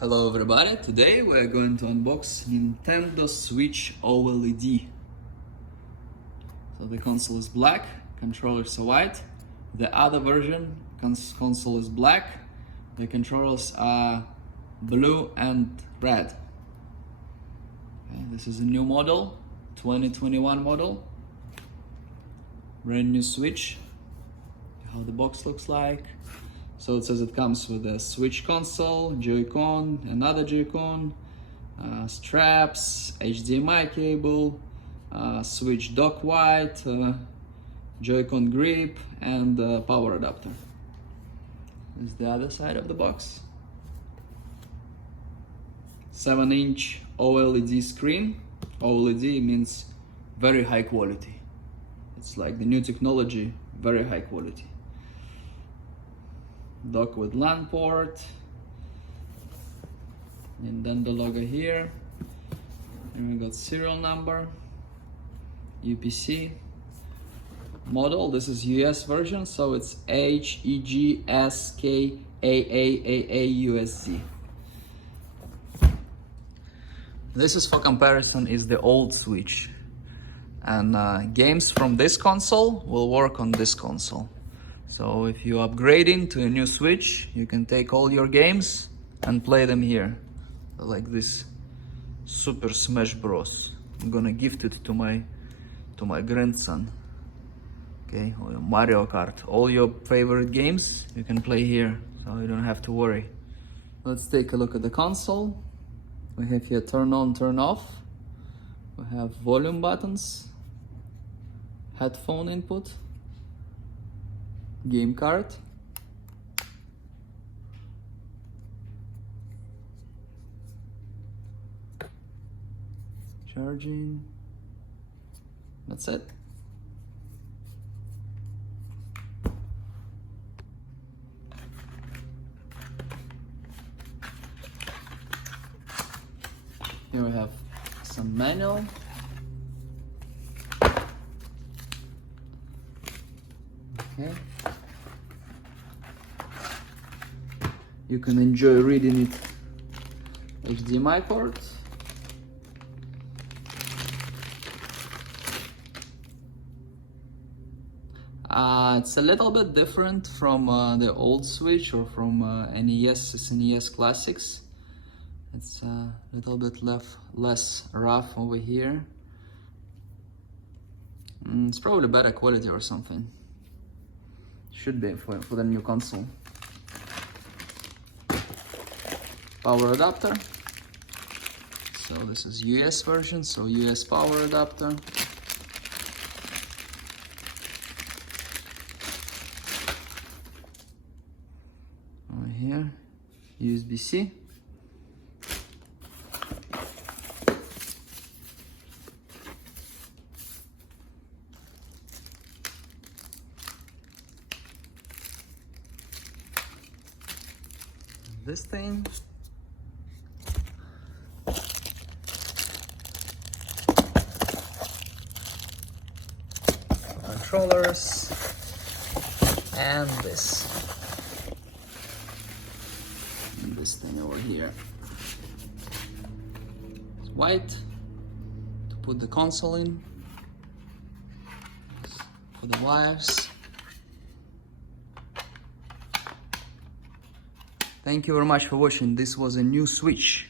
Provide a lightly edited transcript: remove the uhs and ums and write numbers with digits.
Hello everybody, today we're going to unbox Nintendo Switch OLED. So the console is black, controllers are white. The other version, console is black, the controllers are blue and red. Okay, this is a new model, 2021 model. Brand new Switch, how the box looks like. So it says it comes with a Switch console, Joy-Con, another Joy-Con, straps, HDMI cable, Switch dock white, Joy-Con grip, and power adapter. This is the other side of the box. 7-inch OLED screen. OLED means very high quality. It's like the new technology, very high quality. Dock with LAN port, and then the logo here, and we got serial number, UPC, model. This is US version, so it's HEG S KAAA USZ. This is, for comparison, is the old Switch, and games from this console will work on this console. So if you're upgrading to a new Switch, you can take all your games and play them here. Like this Super Smash Bros. I'm gonna gift it to my grandson. Okay, or Mario Kart. All your favorite games you can play here, so you don't have to worry. Let's take a look at the console. We have here turn on, turn off. We have volume buttons, headphone input, game card, charging. That's it. Here we have some manual. Okay. You can enjoy reading it. HDMI port. It's a little bit different from the old Switch or from NES, SNES Classics. It's a little bit less rough over here. It's probably better quality or something. Should be for the new console. Power adapter. So this is US version, so US power adapter. Over here, USB-C. This thing. Controllers, and this thing over here. It's white to put the console in, for the wires. Thank you very much for watching. This was a new Switch.